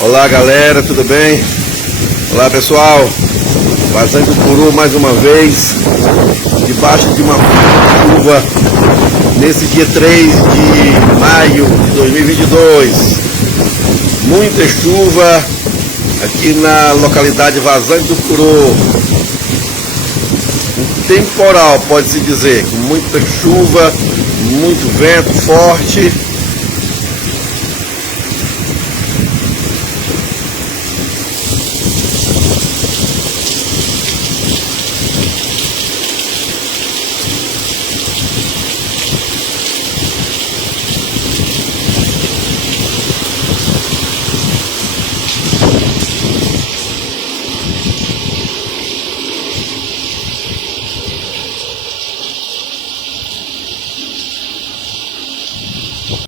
Olá galera, tudo bem? Olá pessoal, Vazante do Puru mais uma vez, debaixo de uma chuva, nesse dia 3 de maio de 2022. Muita chuva aqui na localidade Vazante do Puru. Um temporal, pode-se dizer, com muita chuva, muito vento forte.